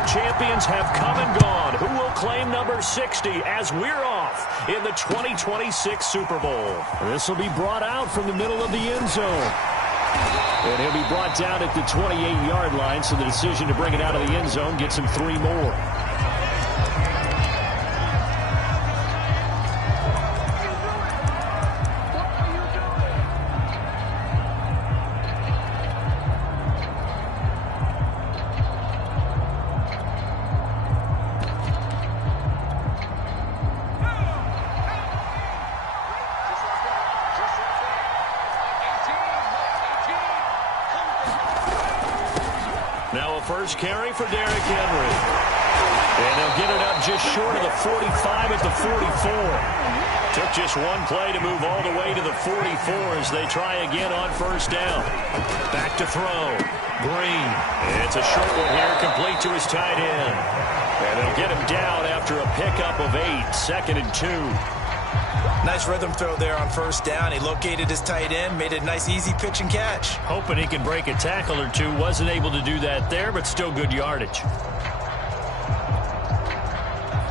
of champions have come and gone. Who will claim number 60 as we're off in the 2026 Super Bowl? This will be brought out from the middle of the end zone. And he'll be brought down at the 28-yard line, so the decision to bring it out of the end zone gets him 3 more. First carry for Derrick Henry. And they'll get it up just short of the 45 at the 44. Took just one play to move all the way to the 44 as they try again on first down. Back to throw. Green. It's a short one here, complete to his tight end. And they'll get him down after a pickup of 8, 2nd and 2. Nice rhythm throw there on first down. He located his tight end, made it a nice easy pitch and catch. Hoping he can break a tackle or two. Wasn't able to do that there, but still good yardage.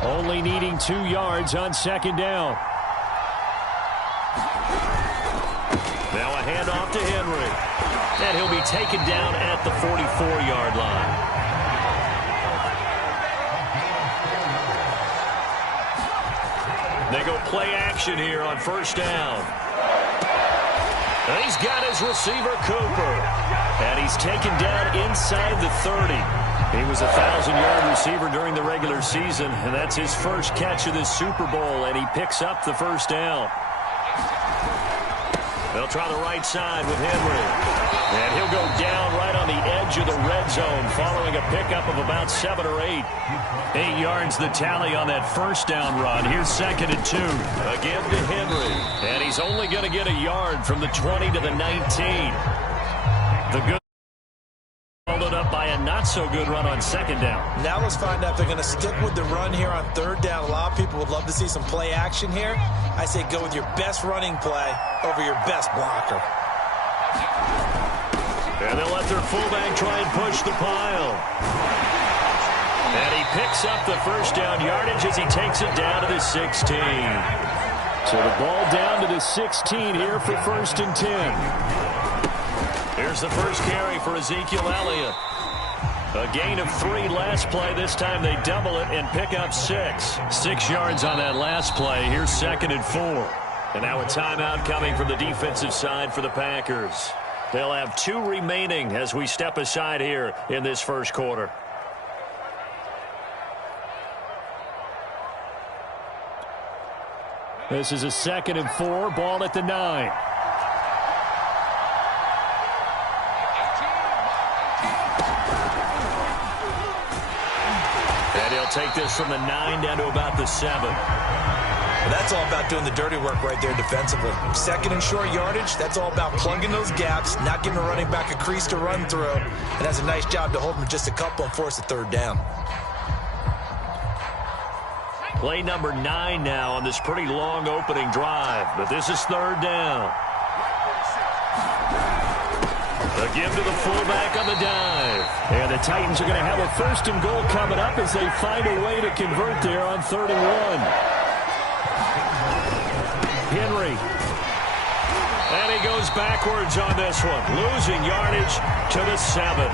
Only needing 2 yards on 2nd down. Now a handoff to Henry. And he'll be taken down at the 44-yard line. They go play action here on first down. And he's got his receiver, Cooper. And he's taken down inside the 30. He was a 1,000-yard receiver during the regular season, and that's his first catch of this Super Bowl, and he picks up the first down. They'll try the right side with Henry. And he'll go down right on the edge of the red zone following a pickup of about 7 or 8. 8 yards the tally on that first down run. Here's 2nd and 2. Again to Henry. And he's only going to get a yard from the 20 to the 19. The good followed up by a not-so-good run on 2nd down. Now let's find out if they're going to stick with the run here on 3rd down. A lot of people would love to see some play action here. I say go with your best running play over your best blocker. And they'll let their fullback try and push the pile. And he picks up the first down yardage as he takes it down to the 16. So the ball down to the 16 here for 1st and 10. Here's the first carry for Ezekiel Elliott. A gain of 3 last play. This time they double it and pick up 6. 6 yards on that last play. Here's 2nd and 4. And now a timeout coming from the defensive side for the Packers. They'll have 2 remaining as we step aside here in this first quarter. This is a 2nd and 4. Ball at the 9. And he'll take this from the 9 down to about the 7. Well, that's all about doing the dirty work right there defensively. 2nd and short yardage, that's all about plugging those gaps, not giving a running back a crease to run through, and has a nice job to hold him just a couple and force a 3rd down. Play number 9 now on this pretty long opening drive, but this is 3rd down. A give to the fullback on the dive. And the Titans are going to have a 1st and goal coming up as they find a way to convert there on 3rd and 1. Henry. And he goes backwards on this one. Losing yardage to the 7.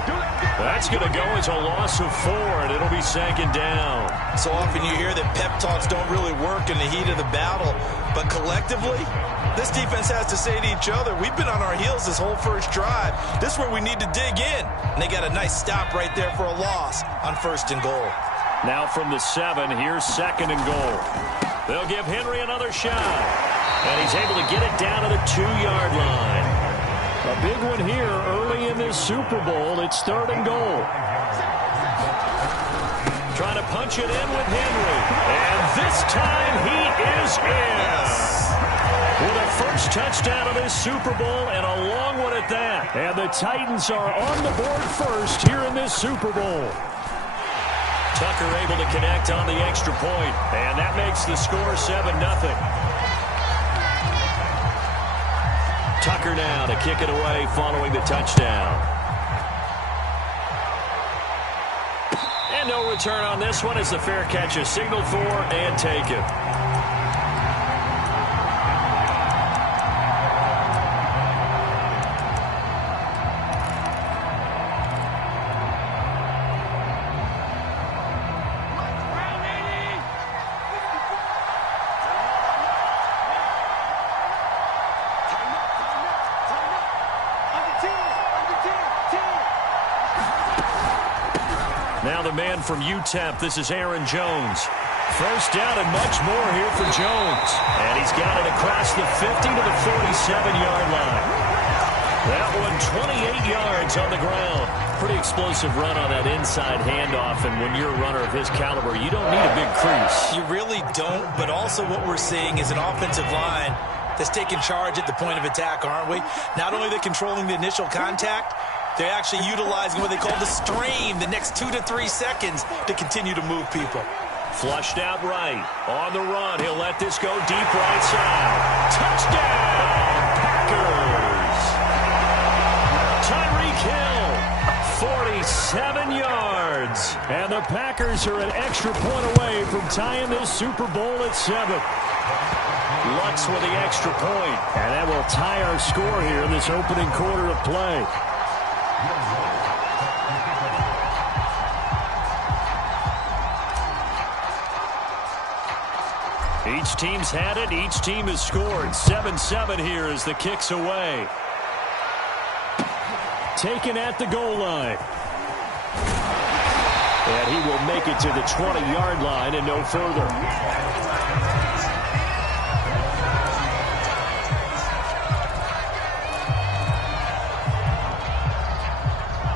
That's going to go as a loss of 4, and it'll be 2nd down. So often you hear that pep talks don't really work in the heat of the battle. But collectively, this defense has to say to each other, we've been on our heels this whole first drive. This is where we need to dig in. And they got a nice stop right there for a loss on 1st and goal. Now from the 7, here's 2nd and goal. They'll give Henry another shot. And he's able to get it down to the 2-yard line. A big one here early in this Super Bowl. It's 3rd and goal. Trying to punch it in with Henry. And this time he is in. With a first touchdown of this Super Bowl and a long one at that. And the Titans are on the board first here in this Super Bowl. Tucker able to connect on the extra point. And that makes the score 7-0. Tucker now to kick it away following the touchdown. And And no return on this one as the fair catch is signaled for and taken. Now the man from UTEP, this is Aaron Jones. First down and much more here for Jones. And he's got it across the 50 to the 47-yard line. That one 28 yards on the ground. Pretty explosive run on that inside handoff, and when you're a runner of his caliber, you don't need a big crease. You really don't, but also what we're seeing is an offensive line that's taking charge at the point of attack, aren't we? Not only are they controlling the initial contact, they're actually utilizing what they call the stream, the next 2 to 3 seconds, to continue to move people. Flushed out right. On the run. He'll let this go deep right side. Touchdown, Packers. Tyreek Hill, 47 yards. And the Packers are an extra point away from tying this Super Bowl at 7. Lutz with the extra point. And that will tie our score here in this opening quarter of play. Each team's had it. Each team has scored. 7-7 here as the kick's away. Taken at the goal line. And he will make it to the 20-yard line and no further.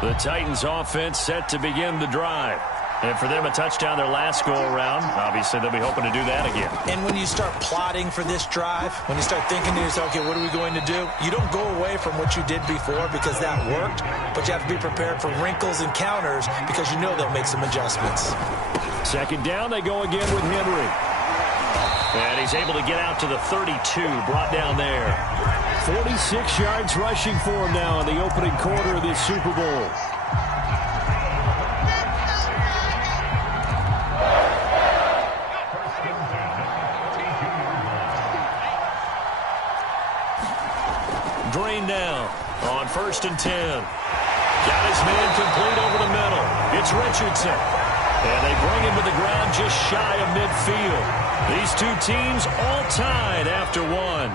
The Titans offense set to begin the drive. And for them, a touchdown their last go-around. Obviously, they'll be hoping to do that again. And when you start plotting for this drive, when you start thinking to yourself, okay, what are we going to do? You don't go away from what you did before because that worked, but you have to be prepared for wrinkles and counters because you know they'll make some adjustments. Second down, they go again with Henry. And he's able to get out to the 32, brought down there. 46 yards rushing for him now in the opening quarter of this Super Bowl. Drain down on 1st and 10. Got his man complete over the middle. It's Richardson. And they bring him to the ground just shy of midfield. These two teams all tied after one.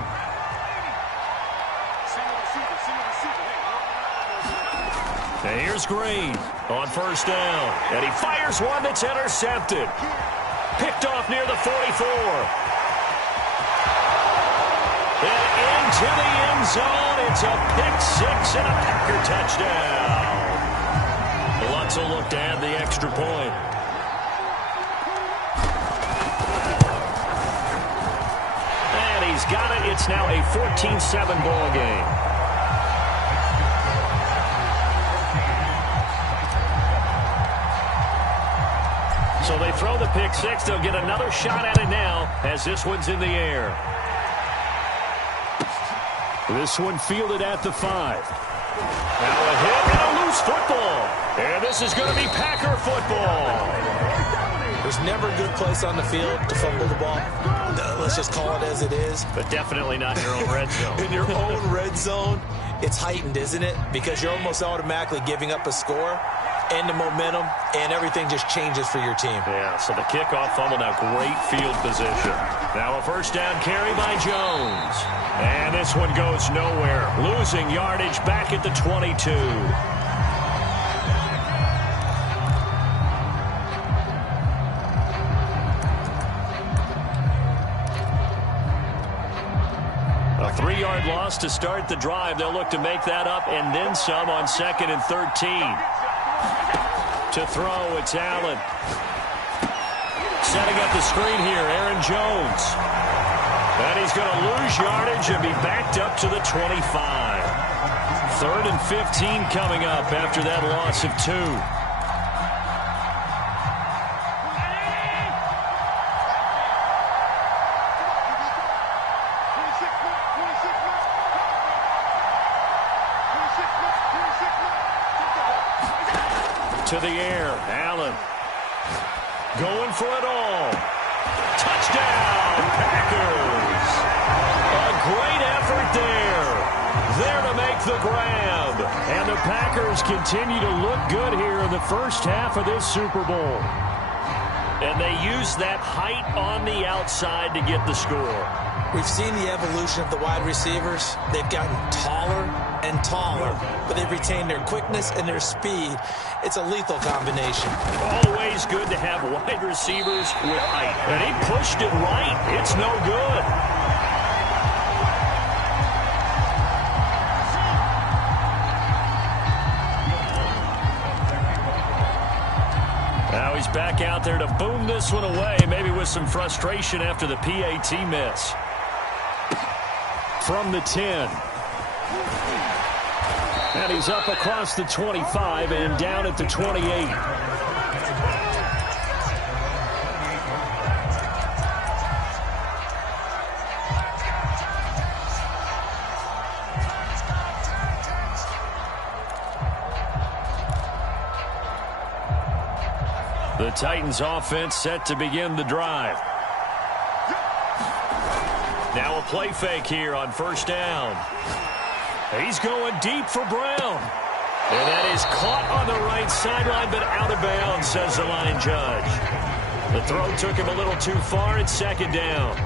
And here's Green on 1st down. And he fires one that's intercepted. Picked off near the 44. And into the end zone. It's a pick-6 and a Packer touchdown. Lutz will look to add the extra point. And he's got it. It's now a 14-7 ball game. So they throw the pick-6. They'll get another shot at it now as this one's in the air. This one fielded at the 5. Now a hit and a loose football. And this is going to be Packer football. There's never a good place on the field to fumble the ball. Let's just call it as it is. But definitely not in your own red zone. In your own red zone, it's heightened, isn't it? Because you're almost automatically giving up a score and the momentum, and everything just changes for your team. Yeah, so the kickoff fumble, now great field position. Now a 1st down carry by Jones. And this one goes nowhere. Losing yardage back at the 22. A 3-yard loss to start the drive. They'll look to make that up and then some on 2nd and 13. To throw, it's Allen. Setting up the screen here, Aaron Jones. And he's going to lose yardage and be backed up to the 25. 3rd and 15 coming up after that loss of 2. To the air, Allen. Going for it all. Touchdown, Packers. A great effort there. There to make the grab. And the Packers continue to look good here in the first half of this Super Bowl. And they use that height on the outside to get the score. We've seen the evolution of the wide receivers. They've gotten taller and taller, but they've retained their quickness and their speed. It's a lethal combination. Always good to have wide receivers with height. And he pushed it right. It's no good. Now he's back out there to boom this one away, maybe with some frustration after the PAT miss. From the 10. And he's up across the 25 and down at the 28. The Titans offense set to begin the drive. Now a play fake here on first down. He's going deep for Brown. And that is caught on the right sideline, but out of bounds, says the line judge. The throw took him a little too far. It's second down.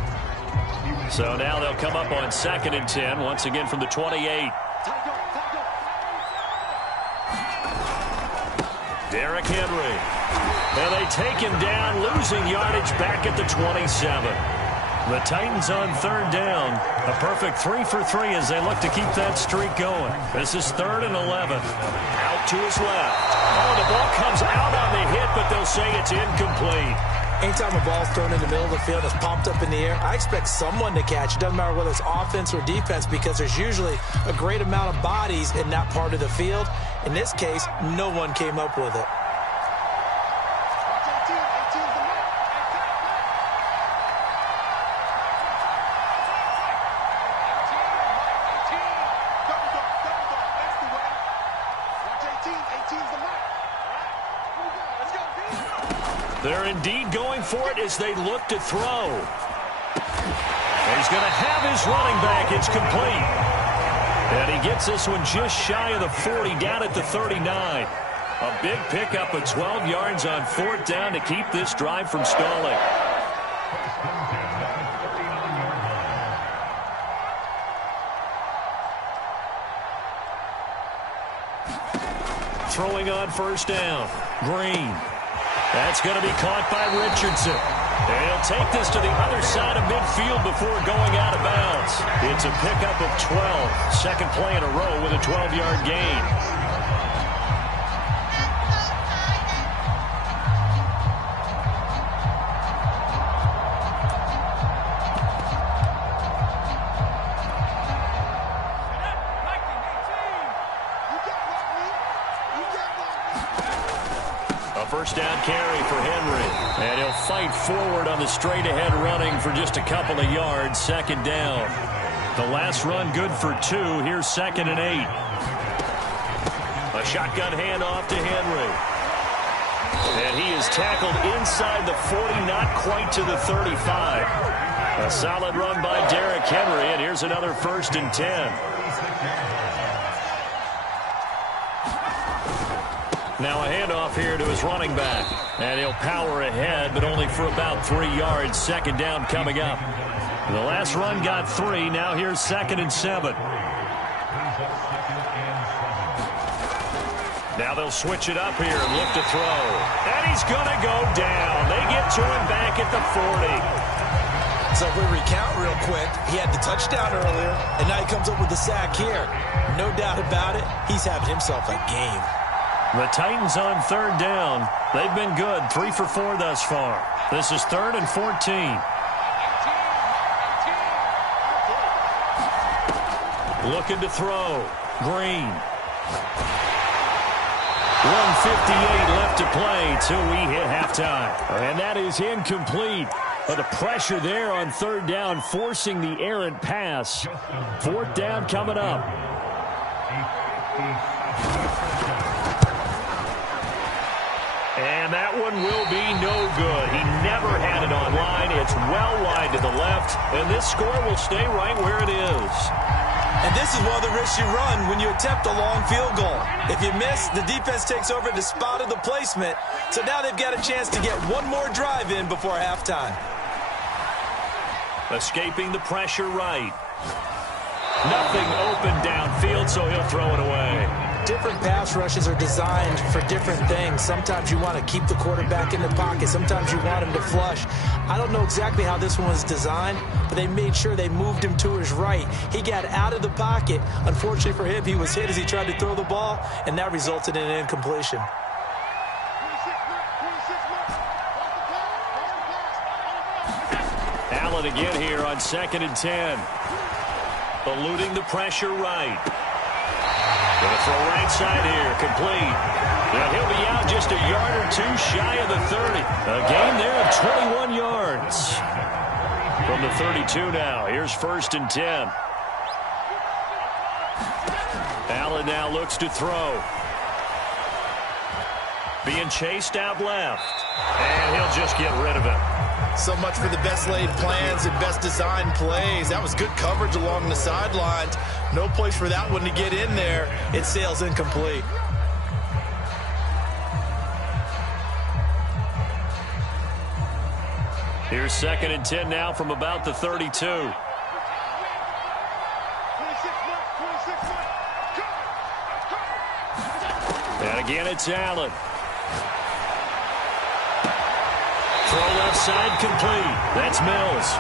So now they'll come up on 2nd and 10, once again from the 28. Derrick Henry. And they take him down, losing yardage back at the 27. The Titans on 3rd down. A perfect 3 for 3 as they look to keep that streak going. This is 3rd and 11. Out to his left. Oh, the ball comes out on the hit, but they'll say it's incomplete. Anytime a ball's thrown in the middle of the field, it's pumped up in the air, I expect someone to catch it. Doesn't matter whether it's offense or defense, because there's usually a great amount of bodies in that part of the field. In this case, no one came up with it. They're indeed going for it as they look to throw. And he's going to have his running back. It's complete. And he gets this one just shy of the 40, down at the 39. A big pickup of 12 yards on 4th down to keep this drive from stalling. Throwing on 1st down. Green. That's going to be caught by Richardson. And he'll take this to the other side of midfield before going out of bounds. It's a pickup of 12. Second play in a row with a 12-yard gain. First down carry for Henry. And he'll fight forward on the straight-ahead running for just a couple of yards. 2nd down. The last run good for 2. Here's 2nd and 8. A shotgun handoff to Henry. And he is tackled inside the 40, not quite to the 35. A solid run by Derrick Henry, and here's another 1st and 10. Now a handoff here to his running back. And he'll power ahead, but only for about 3 yards. 2nd down coming up. The last run got 3. Now here's 2nd and 7. Now they'll switch it up here and look to throw. And he's going to go down. They get to him back at the 40. So if we recount real quick, he had the touchdown earlier, and now he comes up with the sack here. No doubt about it, he's having himself a game. The Titans on 3rd down. They've been good. 3 for 4 thus far. This is 3rd and 14. Looking to throw. Green. 1:58 left to play till we hit halftime. And that is incomplete. But the pressure there on 3rd down, forcing the errant pass. 4th down coming up. And that one will be no good. He never had it on line. It's well wide to the left, and this score will stay right where it is. And this is one of the risks you run when you attempt a long field goal. If you miss, the defense takes over the spot of the placement. So now they've got a chance to get one more drive in before halftime. Escaping the pressure right. Nothing open downfield, so he'll throw it away. Different pass rushes are designed for different things. Sometimes you want to keep the quarterback in the pocket. Sometimes you want him to flush. I don't know exactly how this one was designed, but they made sure they moved him to his right. He got out of the pocket. Unfortunately for him, he was hit as he tried to throw the ball, and that resulted in an incompletion. Allen again here on 2nd and 10. Eluding the pressure right. Going to throw right side here, complete. And he'll be out just a yard or two shy of the 30. A gain there of 21 yards. From the 32 now, here's 1st and 10. Allen now looks to throw. Being chased out left. And he'll just get rid of it. So much for the best laid plans and best designed plays. That was good coverage along the sidelines. No place for that one to get in there. It sails incomplete. Here's 2nd and 10 now from about the 32. And again, it's Allen. Throw left side complete. That's Mills.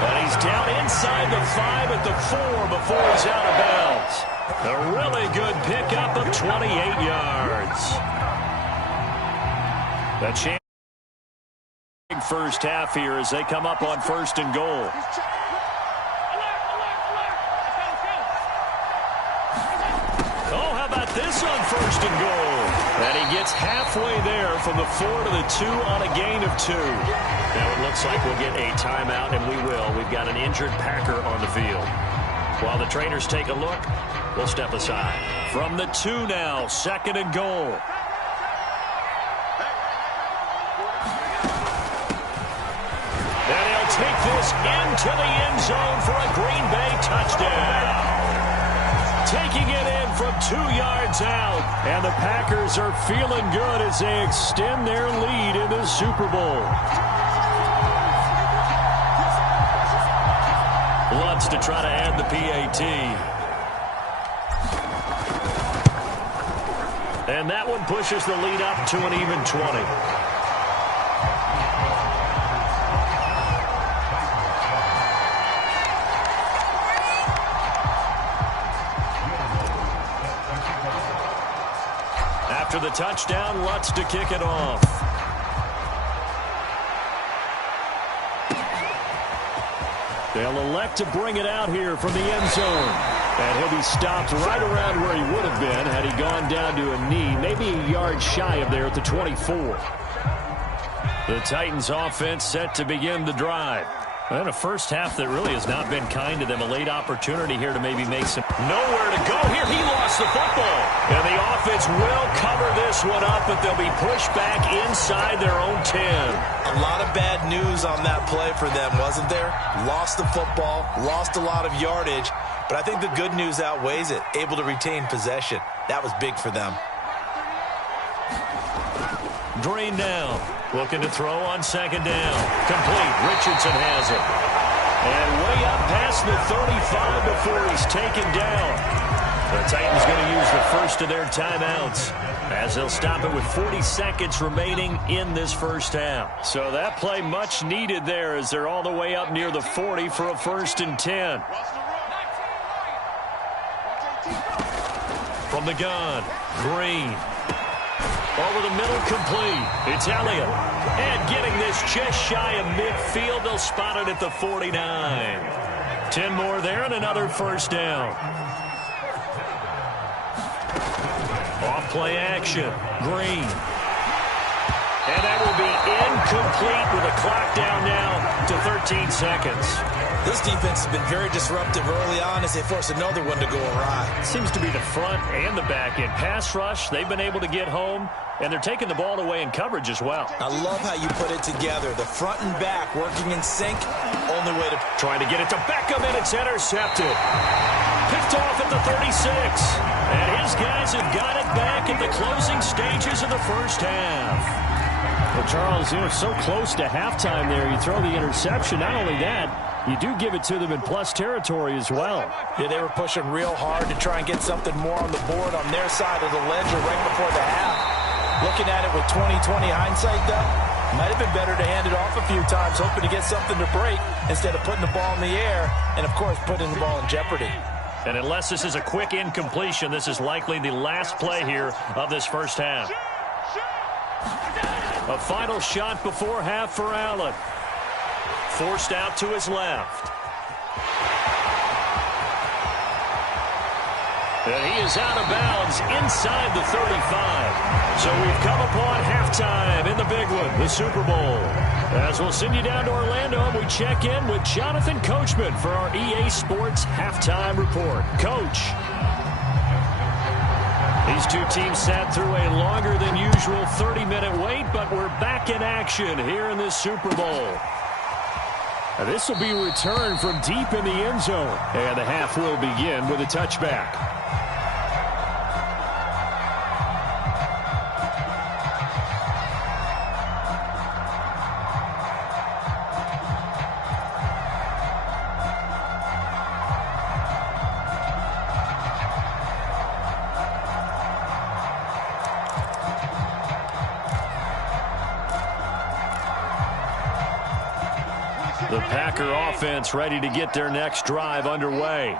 And he's down inside the 5 at the 4 before he's out of bounds. A really good pickup of 28 yards. The chance first half here as they come up on 1st and goal. Oh, how about this on 1st and goal? And he gets halfway there from the 4 to the 2 on a gain of 2. Now it looks like we'll get a timeout, and we will. We've got an injured Packer on the field. While the trainers take a look, we'll step aside. From the 2 now, 2nd and goal. And he'll take this into the end zone for a Green Bay touchdown. Taking it in from 2 yards out. And the Packers are feeling good as they extend their lead in the Super Bowl. Lutz to try to add the PAT. And that one pushes the lead up to an even 20. After the touchdown, Lutz to kick it off. They'll elect to bring it out here from the end zone. And he'll be stopped right around where he would have been had he gone down to a knee, maybe a yard shy of there at the 24. The Titans offense set to begin the drive. And a first half that really has not been kind to them. A late opportunity here to maybe make some... Nowhere to go here. He lost the football. And the offense will cover this one up, but they'll be pushed back inside their own 10. A lot of bad news on that play for them, wasn't there? Lost the football, lost a lot of yardage, but I think the good news outweighs it. Able to retain possession. That was big for them. Green now. Looking to throw on 2nd down. Complete. Richardson has it. And way up past the 35 before he's taken down. The Titans going to use the first of their timeouts as they'll stop it with 40 seconds remaining in this first half. So that play much needed there as they're all the way up near the 40 for a 1st and 10. From the gun, Green. Over the middle, complete. It's Elliott. And getting this just shy of midfield. They'll spot it at the 49. 10 more there and another first down. Off play action. Green. And that will be incomplete with a clock down now to 13 seconds. This defense has been very disruptive early on as they force another one to go awry. Seems to be the front and the back end. Pass rush, they've been able to get home, and they're taking the ball away in coverage as well. I love how you put it together. The front and back working in sync. Only way to... Trying to get it to Beckham, and it's intercepted. Picked off at the 36. And his guys have got it back at the closing stages of the first half. Well, Charles, so close to halftime there. You throw the interception. Not only that, you do give it to them in plus territory as well. Yeah, they were pushing real hard to try and get something more on the board on their side of the ledger right before the half. Looking at it with 20/20 hindsight, though, might have been better to hand it off a few times, hoping to get something to break instead of putting the ball in the air and, of course, putting the ball in jeopardy. And unless this is a quick incompletion, this is likely the last play here of this first half. A final shot before half for Allen. Forced out to his left. And he is out of bounds inside the 35. So we've come upon halftime in the big one, the Super Bowl. As we'll send you down to Orlando, and we check in with Jonathan Coachman for our EA Sports Halftime Report. Coach. These two teams sat through a longer than usual 30-minute wait, but we're back in action here in this Super Bowl. This will be returned from deep in the end zone. And the half will begin with a touchback. The Packer offense ready to get their next drive underway.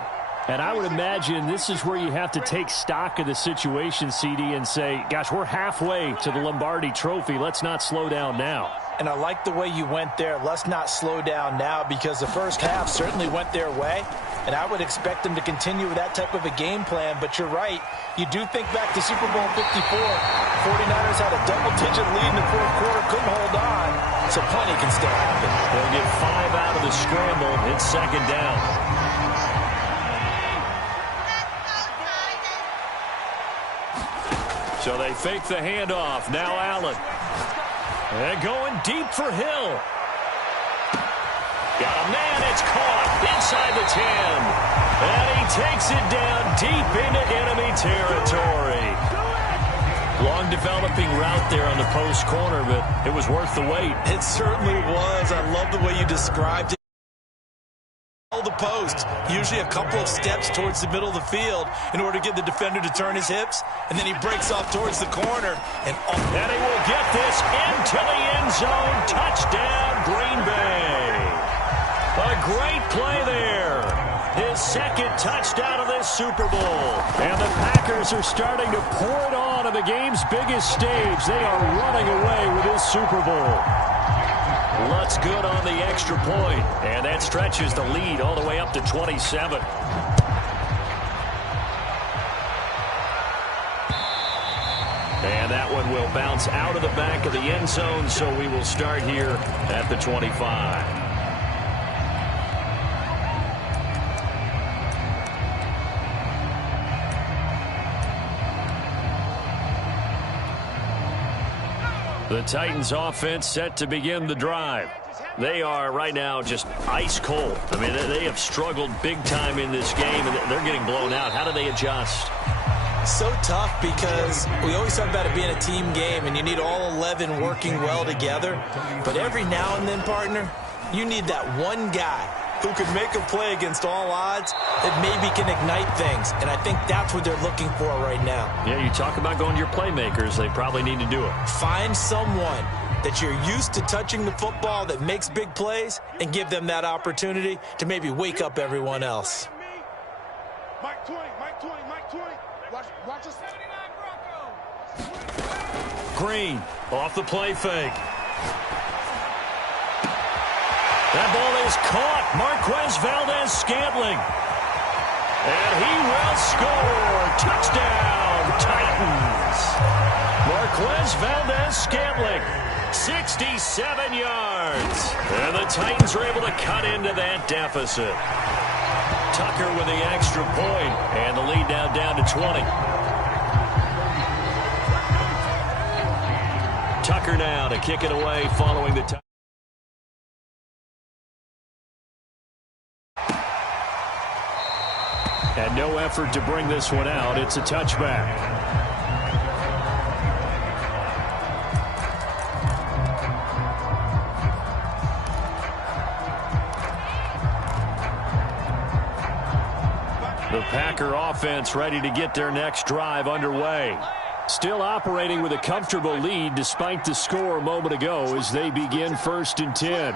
And I would imagine this is where you have to take stock of the situation, CD, and say, gosh, we're halfway to the Lombardi Trophy. Let's not slow down now. And I like the way you went there. Let's not slow down now, because the first half certainly went their way. And I would expect them to continue with that type of a game plan. But you're right. You do think back to Super Bowl 54. 49ers had a double-digit lead in the fourth quarter, couldn't hold on. So plenty can still happen. They'll get 5 out of the scramble. It's second down. So they fake the handoff. Now Allen. And going deep for Hill. Got a man. It's caught inside the 10. And he takes it down deep into enemy territory. Long developing route there on the post corner, but it was worth the wait. It certainly was. I love the way you described it. The post, usually a couple of steps towards the middle of the field in order to get the defender to turn his hips, and then he breaks off towards the corner. And he will get this into the end zone. Touchdown, Green Bay. A great play there. His second touchdown of this Super Bowl. And the Packers are starting to pour it on the game's biggest stage. They are running away with this Super Bowl. Lutz good on the extra point, and that stretches the lead all the way up to 27. And that one will bounce out of the back of the end zone, so we will start here at the 25. The Titans offense set to begin the drive. They are right now just ice cold. I mean, they have struggled big time in this game, and they're getting blown out. How do they adjust? So tough, because we always talk about it being a team game, and you need all 11 working well together. But every now and then, partner, you need that one guy who could make a play against all odds that maybe can ignite things. And I think that's what they're looking for right now. Yeah, you talk about going to your playmakers. They probably need to do it. Find someone that you're used to touching the football that makes big plays and give them that opportunity to maybe wake up everyone else. Mike 20, Mike 20, Mike 20. Watch us. Green off the play fake. That ball is caught. Marquez Valdez-Scantling. And he will score. Touchdown, Titans. Marquez Valdez-Scantling 67 yards. And the Titans are able to cut into that deficit. Tucker with the extra point, and the lead now down to 20. Tucker now to kick it away following the touchdown. And no effort to bring this one out. It's a touchback. The Packer offense ready to get their next drive underway. Still operating with a comfortable lead despite the score a moment ago as they begin 1st and 10.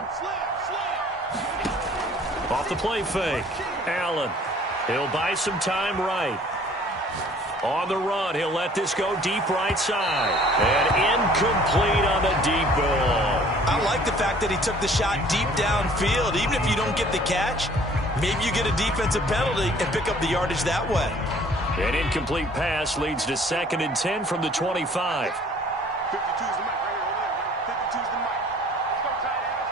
Off the play fake. Allen. He'll buy some time right. On the run, he'll let this go deep right side. And incomplete on the deep ball. I like the fact that he took the shot deep downfield. Even if you don't get the catch, maybe you get a defensive penalty and pick up the yardage that way. An incomplete pass leads to 2nd and 10 from the 25. 52's the mic right here, over there. 52's the mic. Let's go, tight end.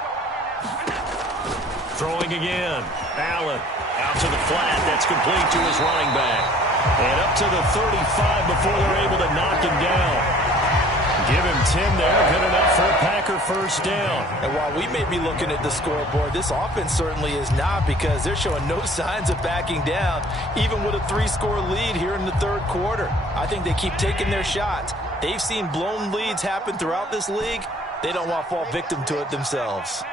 Let's go. Throwing again. Allen out to the flat. That's complete to his running back. And up to the 35 before they're able to knock him down. Give him 10 there. Good enough for a Packer 1st down. And while we may be looking at the scoreboard, this offense certainly is not, because they're showing no signs of backing down, even with a 3-score lead here in the 3rd quarter. I think they keep taking their shots. They've seen blown leads happen throughout this league. They don't want to fall victim to it themselves.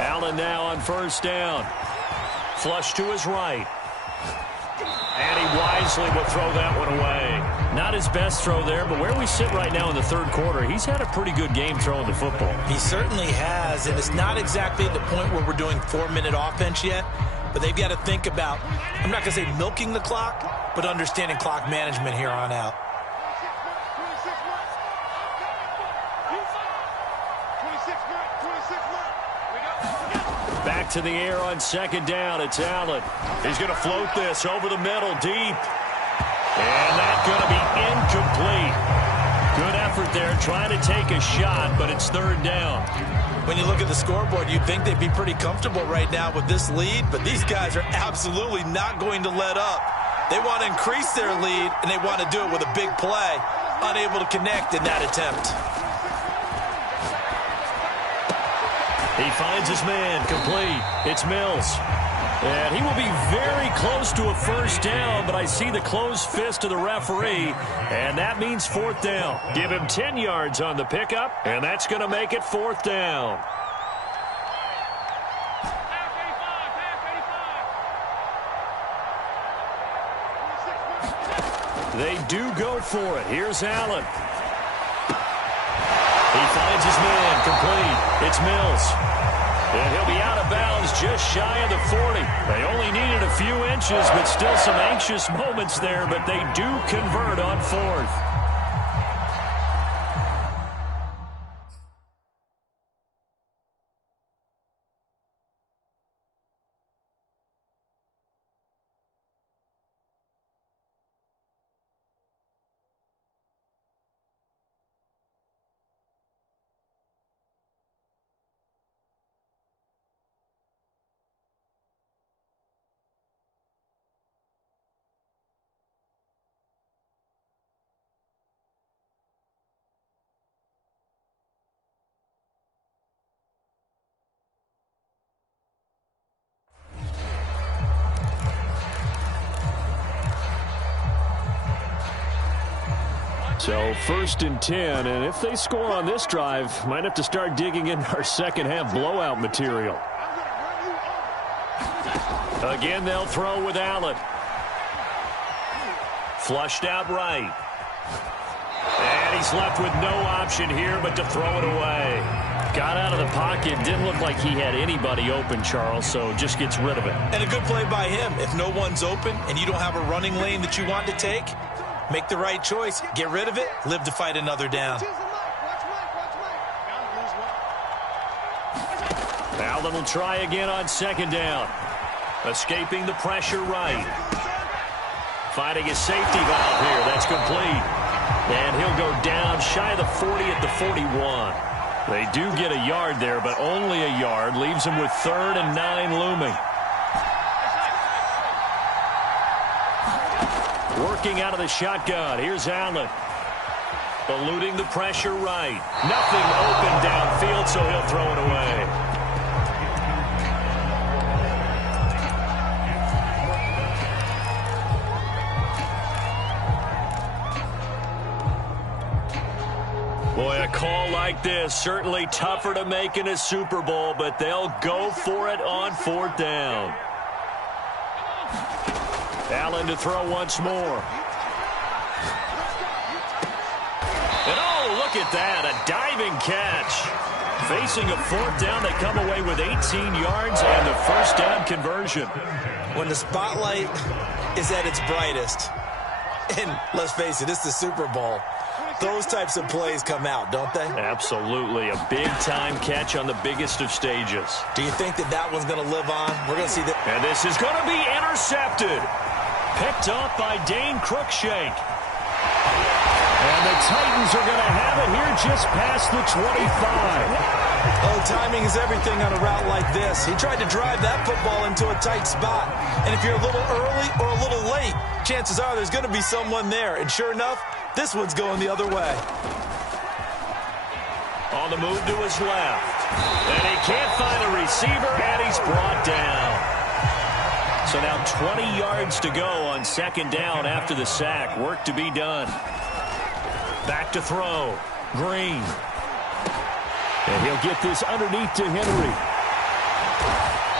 Allen now on 1st down. Flush to his right. And he wisely will throw that one away. Not his best throw there, but where we sit right now in the 3rd quarter, he's had a pretty good game throwing the football. He certainly has, and it's not exactly at the point where we're doing 4-minute offense yet, but they've got to think about, I'm not going to say milking the clock, but understanding clock management here on out. Back to the air on 2nd down. It's Allen. He's going to float this over the middle deep. And that's going to be incomplete. Good effort there trying to take a shot, but it's 3rd down. When you look at the scoreboard, you'd think they'd be pretty comfortable right now with this lead, but these guys are absolutely not going to let up. They want to increase their lead, and they want to do it with a big play. Unable to connect in that attempt. He finds his man, complete. It's Mills. And he will be very close to a 1st down, but I see the closed fist of the referee, and that means 4th down. Give him 10 yards on the pickup, and that's going to make it 4th down. They do go for it. Here's Allen. He finds his man, complete. It's Mills. And he'll be out of bounds just shy of the 40. They only needed a few inches, but still some anxious moments there, but they do convert on 4th. So 1st and 10, and if they score on this drive, might have to start digging into our 2nd half blowout material. Again, they'll throw with Allen. Flushed out right. And he's left with no option here but to throw it away. Got out of the pocket. Didn't look like he had anybody open, Charles, so just gets rid of it. And a good play by him. If no one's open and you don't have a running lane that you want to take, make the right choice. Get rid of it. Live to fight another down. Allen will try again on 2nd down. Escaping the pressure right. Finding his safety valve here. That's complete. And he'll go down shy of the 40 at the 41. They do get a yard there, but only a yard. Leaves him with 3rd and 9 looming. Working out of the shotgun. Here's Allen. Eluding the pressure right. Nothing open downfield, so he'll throw it away. Boy, a call like this, certainly tougher to make in a Super Bowl, but they'll go for it on 4th down. Allen to throw once more. And oh, look at that, a diving catch. Facing a 4th down, they come away with 18 yards and the 1st down conversion. When the spotlight is at its brightest, and let's face it, it's the Super Bowl, those types of plays come out, don't they? Absolutely. A big-time catch on the biggest of stages. Do you think that one's going to live on? We're going to see that. And this is going to be intercepted. Picked off by Dane Cruikshank. And the Titans are going to have it here just past the 25. Oh, timing is everything on a route like this. He tried to drive that football into a tight spot. And if you're a little early or a little late, chances are there's going to be someone there. And sure enough, this one's going the other way. On the move to his left. And he can't find a receiver, and he's brought down. So now 20 yards to go on 2nd down after the sack. Work to be done. Back to throw. Green. And he'll get this underneath to Henry.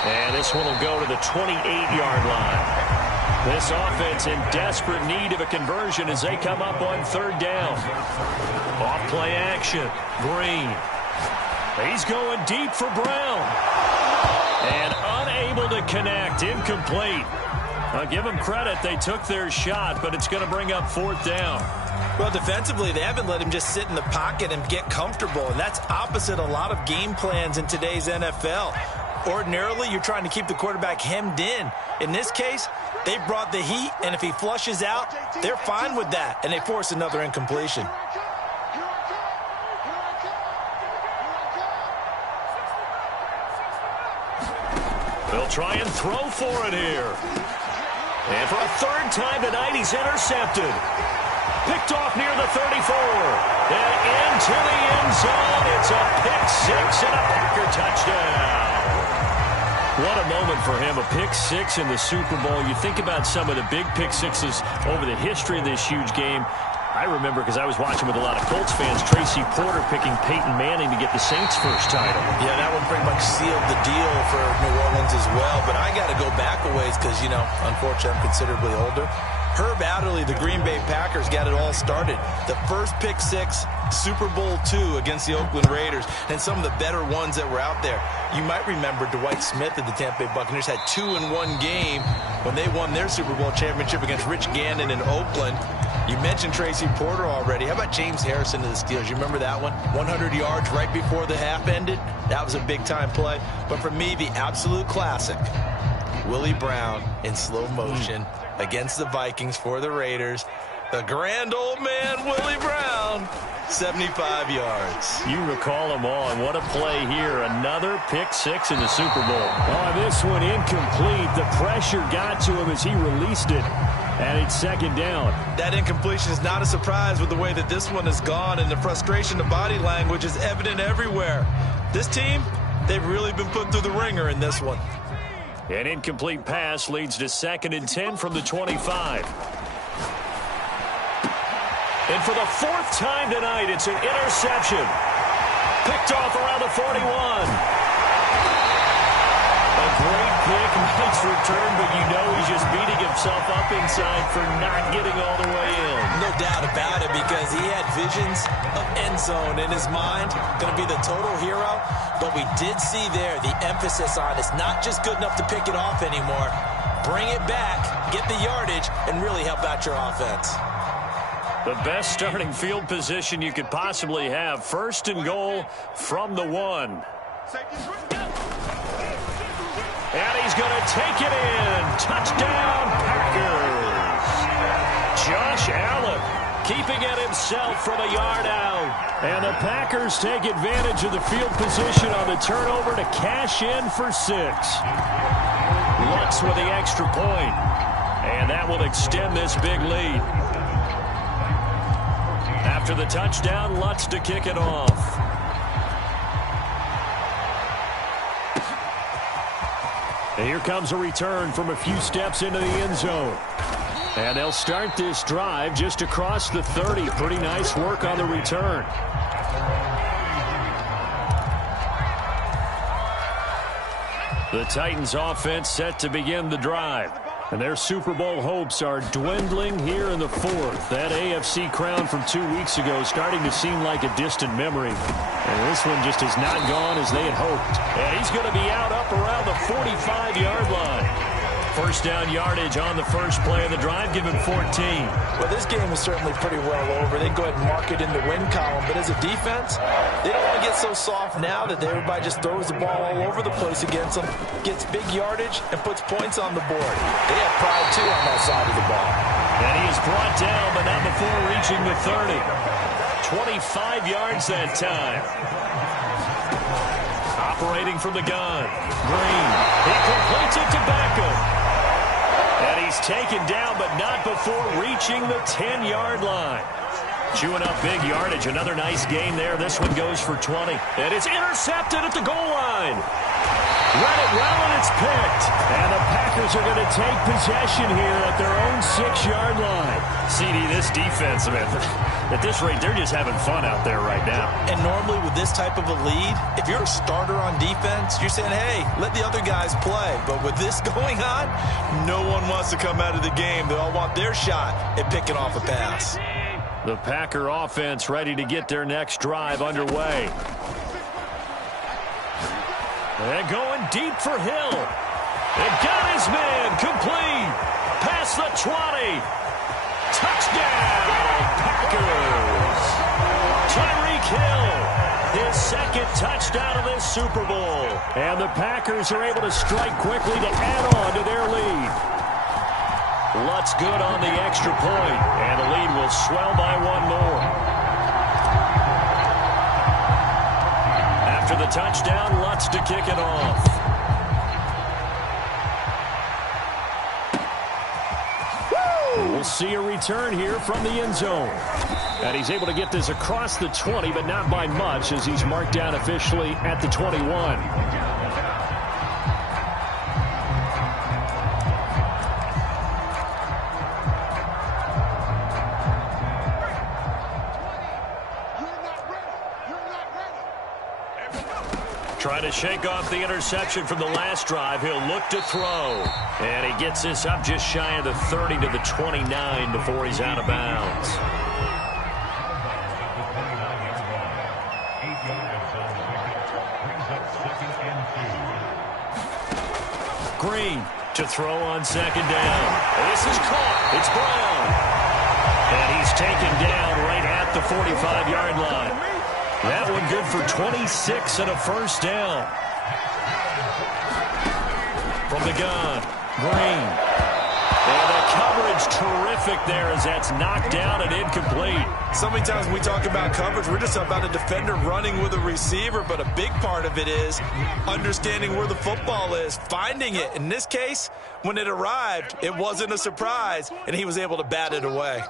And this one will go to the 28-yard line. This offense in desperate need of a conversion as they come up on 3rd down. Off play action. Green. He's going deep for Brown. And unable to connect. Incomplete. I'll give them credit. They took their shot, but it's going to bring up 4th down. Well, defensively, they haven't let him just sit in the pocket and get comfortable, and that's opposite a lot of game plans in today's NFL. Ordinarily, you're trying to keep the quarterback hemmed in. In this case, they brought the heat, and if he flushes out, they're fine with that, and they force another incompletion. They'll try and throw for it here. And for a 3rd time tonight, he's intercepted. Picked off near the 34. And into the end zone. It's a pick-6 and a Packer touchdown. What a moment for him, a pick-6 in the Super Bowl. You think about some of the big pick-6s over the history of this huge game. I remember, because I was watching with a lot of Colts fans, Tracy Porter picking Peyton Manning to get the Saints' first title. Yeah, that one pretty much sealed the deal for New Orleans as well. But I got to go back a ways because, you know, unfortunately I'm considerably older. Herb Adderley, the Green Bay Packers, got it all started. The first pick-6, Super Bowl II against the Oakland Raiders, and some of the better ones that were out there. You might remember Dwight Smith of the Tampa Bay Buccaneers had 2 in one game when they won their Super Bowl championship against Rich Gannon in Oakland. You mentioned Tracy Porter already. How about James Harrison of the Steelers? You remember that one? 100 yards right before the half ended. That was a big-time play. But for me, the absolute classic, Willie Brown in slow motion against the Vikings for the Raiders. The grand old man, Willie Brown, 75 yards. You recall them all, and what a play here. Another pick-6 in the Super Bowl. Oh, this one incomplete. The pressure got to him as he released it, and it's 2nd down. That incompletion is not a surprise with the way that this one has gone, and the frustration, the body language is evident everywhere. This team, they've really been put through the ringer in this one. An incomplete pass leads to 2nd and 10 from the 25. And for the 4th time tonight, it's an interception. Picked off around the 41. A great pick, nice return, but you know he's just beating himself up inside for not getting all the way in. No doubt about it, because he had visions of end zone in his mind. Going to be the total hero. But we did see there the emphasis on it's not just good enough to pick it off anymore. Bring it back, get the yardage, and really help out your offense. The best starting field position you could possibly have. 1st and goal from the 1. And he's going to take it in. Touchdown, Packers. Josh Allen keeping it himself from a yard out. And the Packers take advantage of the field position on the turnover to cash in for 6. Lutz with the extra point. And that will extend this big lead. After the touchdown, Lutz to kick it off. And here comes a return from a few steps into the end zone. And they'll start this drive just across the 30. Pretty nice work on the return. The Titans offense set to begin the drive. And their Super Bowl hopes are dwindling here in the 4th. That AFC crown from 2 weeks ago is starting to seem like a distant memory. And this one just has not gone as they had hoped. And he's going to be out up around the 45-yard line. First down yardage on the first play of the drive, give him 14. Well, this game is certainly pretty well over. They can go ahead and mark it in the win column. But as a defense, they don't want to get so soft now that everybody just throws the ball all over the place against them, gets big yardage, and puts points on the board. They have pride, too, on that side of the ball. And he is brought down, but not before reaching the 30. 25 yards that time. Operating from the gun. Green. He completes it to Beckham. And he's taken down, but not before reaching the 10-yard line. Chewing up big yardage. Another nice gain there. This one goes for 20. And it's intercepted at the goal line. Run it well, and it's picked. And the Packers are going to take possession here at their own 6-yard line. CD, this defense, man, at this rate, they're just having fun out there right now. And normally with this type of a lead, if you're a starter on defense, you're saying, hey, let the other guys play. But with this going on, no one wants to come out of the game. They all want their shot at picking off a pass. The Packer offense ready to get their next drive underway. And going deep for Hill. It got his man complete. Past the 20. Touchdown, Packers. Tyreek Hill, his second touchdown of this Super Bowl. And the Packers are able to strike quickly to add on to their lead. Lutz good on the extra point, and the lead will swell by one more. After the touchdown, Lutz to kick it off. We'll see a return here from the end zone. And he's able to get this across the 20, but not by much, as he's marked down officially at the 21. Trying to shake off the interception from the last drive. He'll look to throw. And he gets this up just shy of the 30 to the 29 before he's out of bounds. Green to throw on second down. This is caught. It's Brown. And he's taken down right at the 45-yard line. That one good for 26 and a first down. From the gun, Green. And the coverage terrific there as that's knocked down and incomplete. So many times when we talk about coverage, we're just about a defender running with a receiver, but a big part of it is understanding where the football is, finding it. In this case, when it arrived, it wasn't a surprise, and he was able to bat it away.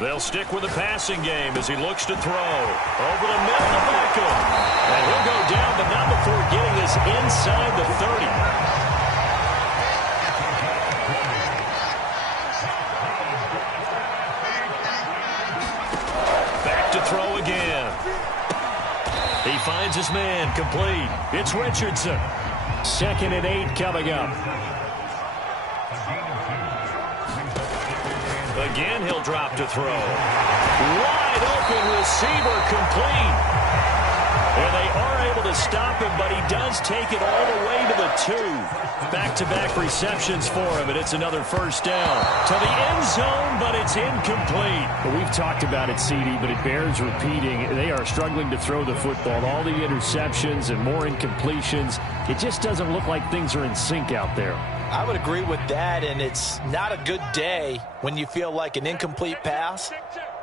They'll stick with the passing game as he looks to throw. Over the middle to Beckham. And he'll go down, but not before getting this inside the 30. Back to throw again. He finds his man complete. It's Richardson. 2nd and 8 coming up. Again, he'll drop to throw. Wide open receiver complete. And they are able to stop him, but he does take it all the way to the 2. Back-to-back receptions for him, and it's another first down. To the end zone, but it's incomplete. Well, we've talked about it, CD, but it bears repeating. They are struggling to throw the football. All the interceptions and more incompletions. It just doesn't look like things are in sync out there. I would agree with that, and it's not a good day when you feel like an incomplete pass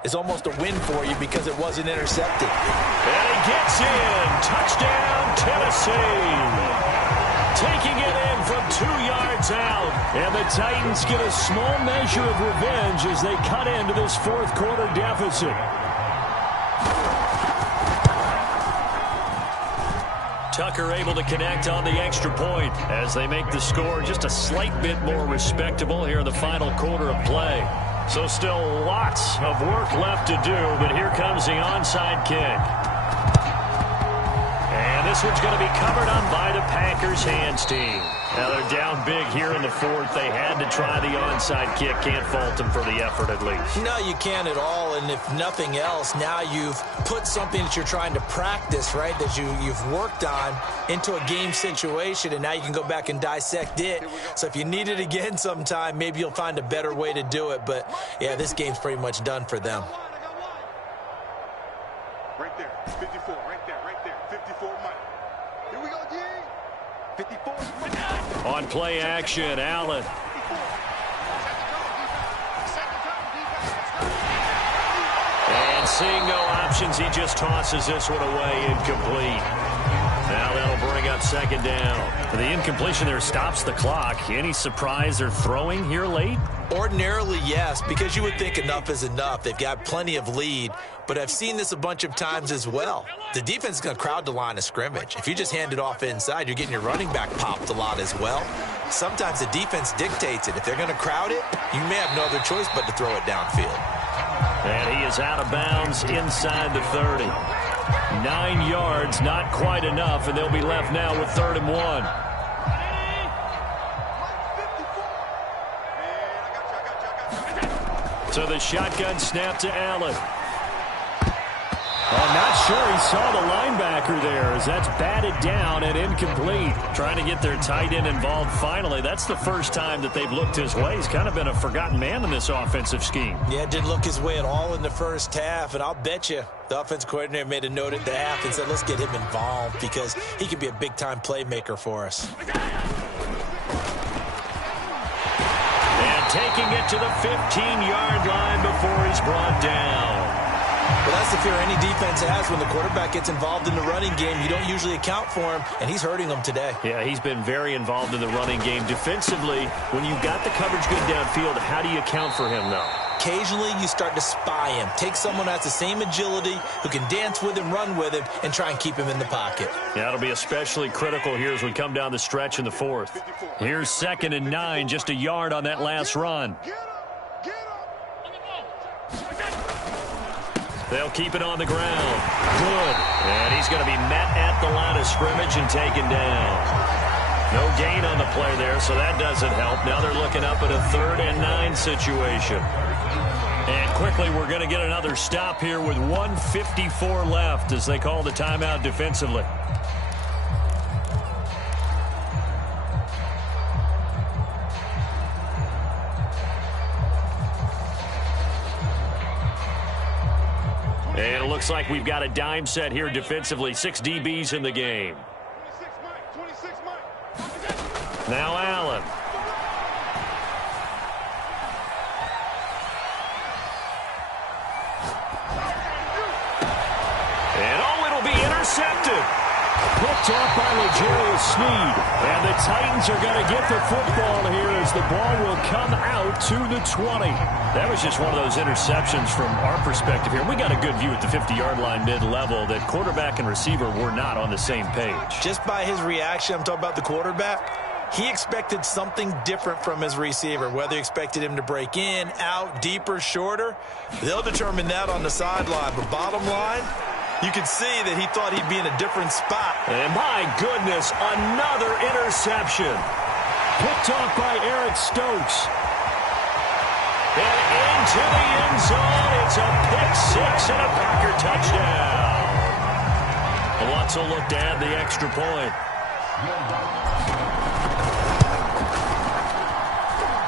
is almost a win for you because it wasn't intercepted. And he gets in. Touchdown, Tennessee. Taking it in from 2 yards out. And the Titans get a small measure of revenge as they cut into this fourth quarter deficit. Tucker able to connect on the extra point as they make the score just a slight bit more respectable here in the final quarter of play. So still lots of work left to do, but here comes the onside kick. And this one's going to be covered on by the Packers hands team. Now they're down big here in the fourth. They had to try the onside kick. Can't fault them for the effort at least. No, you can't at all. And if nothing else, now you've put something that you're trying to practice, right, that you've worked on into a game situation, and now you can go back and dissect it. So if you need it again sometime, maybe you'll find a better way to do it. But, yeah, this game's pretty much done for them. Right there, 54, right there, 54 Mike. Here we go, G. 54. On play action, Allen. And seeing no options, he just tosses this one away, incomplete. Now that'll bring up second down. The incompletion there stops the clock. Any surprise they're throwing here late? Ordinarily, yes, because you would think enough is enough. They've got plenty of lead, but I've seen this a bunch of times as well. The defense is going to crowd the line of scrimmage. If you just hand it off inside, you're getting your running back popped a lot as well. Sometimes the defense dictates it. If they're going to crowd it, you may have no other choice but to throw it downfield. And he is out of bounds inside the 30. 9 yards, not quite enough, and they'll be left now with 3rd and 1. So the shotgun snap to Allen. I'm not sure he saw the linebacker there as that's batted down and incomplete. Trying to get their tight end involved finally. That's the first time that they've looked his way. He's kind of been a forgotten man in this offensive scheme. Yeah, didn't look his way at all in the first half, and I'll bet you the offense coordinator made a note at the half and said, let's get him involved because he could be a big-time playmaker for us. And taking it to the 15-yard line before he's brought down. Well, that's the fear any defense has when the quarterback gets involved in the running game. You don't usually account for him, and he's hurting them today. Yeah, he's been very involved in the running game. Defensively, when you've got the coverage good downfield, how do you account for him, though? Occasionally, you start to spy him. Take someone who has the same agility, who can dance with him, run with him, and try and keep him in the pocket. Yeah, it'll be especially critical here as we come down the stretch in the fourth. Here's 2nd and 9, just a yard on that last run. They'll keep it on the ground. Good. And he's going to be met at the line of scrimmage and taken down. No gain on the play there, so that doesn't help. Now they're looking up at a 3rd and 9 situation. And quickly, we're going to get another stop here with 1:54 left as they call the timeout defensively. And it looks like we've got a dime set here defensively. 6 DBs in the game. 26 Mike. Now Allen. And oh, it'll be intercepted. Picked off by L'Jarius Sneed. And the Titans are going to get the football here as the ball will come out to the 20. That was just one of those interceptions from our perspective here. We got a good view at the 50-yard line mid-level that quarterback and receiver were not on the same page. Just by his reaction, I'm talking about the quarterback, he expected something different from his receiver, whether he expected him to break in, out, deeper, shorter. They'll determine that on the sideline. But bottom line, you can see that he thought he'd be in a different spot. And my goodness, another interception. Picked off by Eric Stokes. And into the end zone, it's a pick 6 and a Packer touchdown. Lutz will look to add the extra point.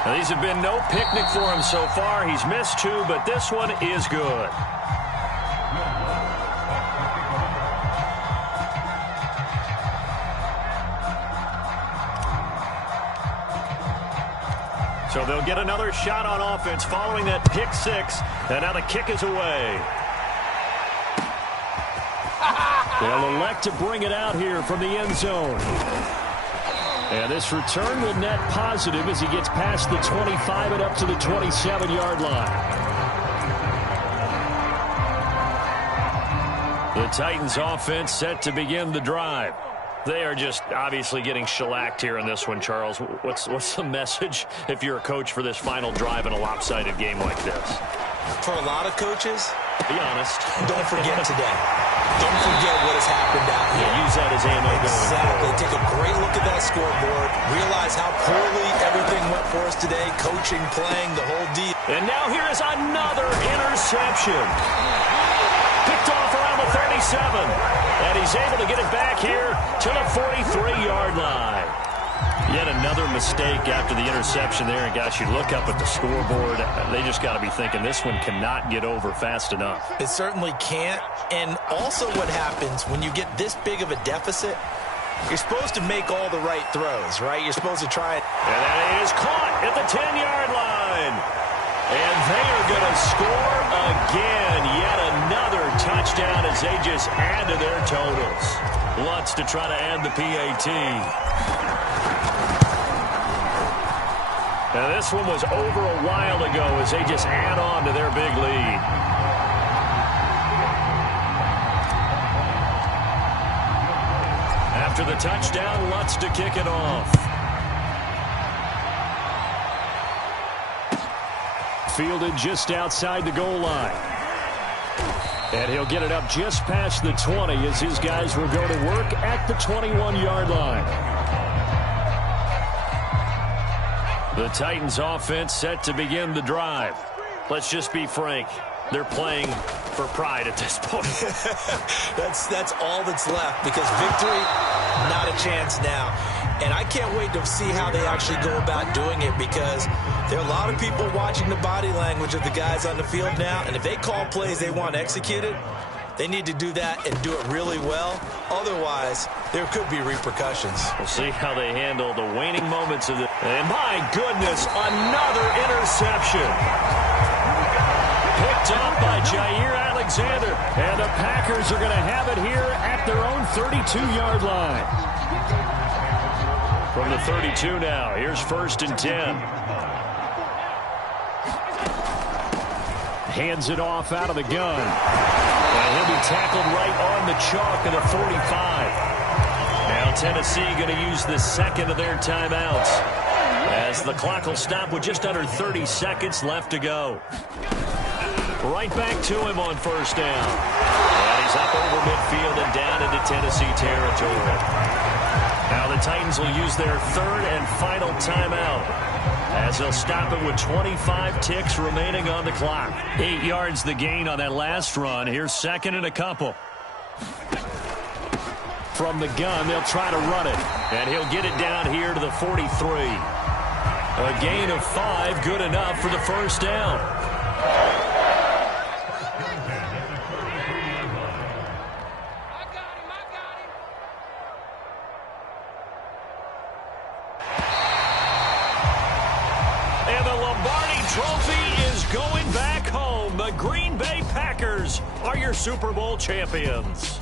Now, these have been no picnic for him so far. He's missed 2, but this one is good. So they'll get another shot on offense following that pick 6, and now the kick is away. They'll elect to bring it out here from the end zone. And this return will net positive as he gets past the 25 and up to the 27-yard line. The Titans offense set to begin the drive. They are just obviously getting shellacked here in this one, Charles. What's the message if you're a coach for this final drive in a lopsided game like this? For a lot of coaches, be honest. Don't forget today. Don't forget what has happened out here. Yeah, use that as ammo going Exactly. forward. Take a great look at that scoreboard. Realize how poorly everything went for us today. Coaching, playing, the whole deal. And now here is another interception. Picked off around the 37. And he's able to get it back here to the 43-yard line. Yet another mistake after the interception there. And, gosh, you look up at the scoreboard. They just got to be thinking this one cannot get over fast enough. It certainly can't. And also what happens when you get this big of a deficit, you're supposed to make all the right throws, right? You're supposed to try it. And that is caught at the 10-yard line. And they are going to score again. Yet another touchdown as they just add to their totals. Lutz to try to add the PAT. Now, this one was over a while ago as they just add on to their big lead. After the touchdown, Lutz to kick it off. Fielded just outside the goal line. And he'll get it up just past the 20 as his guys will go to work at the 21-yard line. The Titans offense set to begin the drive. Let's just be frank. They're playing for pride at this point. That's all that's left because victory, not a chance now. And I can't wait to see how they actually go about doing it because there are a lot of people watching the body language of the guys on the field now. And if they call plays they want executed, they need to do that and do it really well. Otherwise, there could be repercussions. We'll see how they handle the waning moments of the... And my goodness, another interception. Picked up by Jair Alexander. And the Packers are going to have it here at their own 32-yard line. From the 32 now, here's 1st and 10. Hands it off out of the gun. And he'll be tackled right on the chalk of the 45. Now Tennessee going to use the second of their timeouts as the clock will stop with just under 30 seconds left to go. Right back to him on 1st down. And he's up over midfield and down into Tennessee territory. Now the Titans will use their 3rd and final timeout as they'll stop it with 25 ticks remaining on the clock. 8 yards the gain on that last run. Here's 2nd and a couple. From the gun, they'll try to run it. And he'll get it down here to the 43. A gain of 5, good enough for the 1st down. Trophy is going back home. The Green Bay Packers are your Super Bowl champions.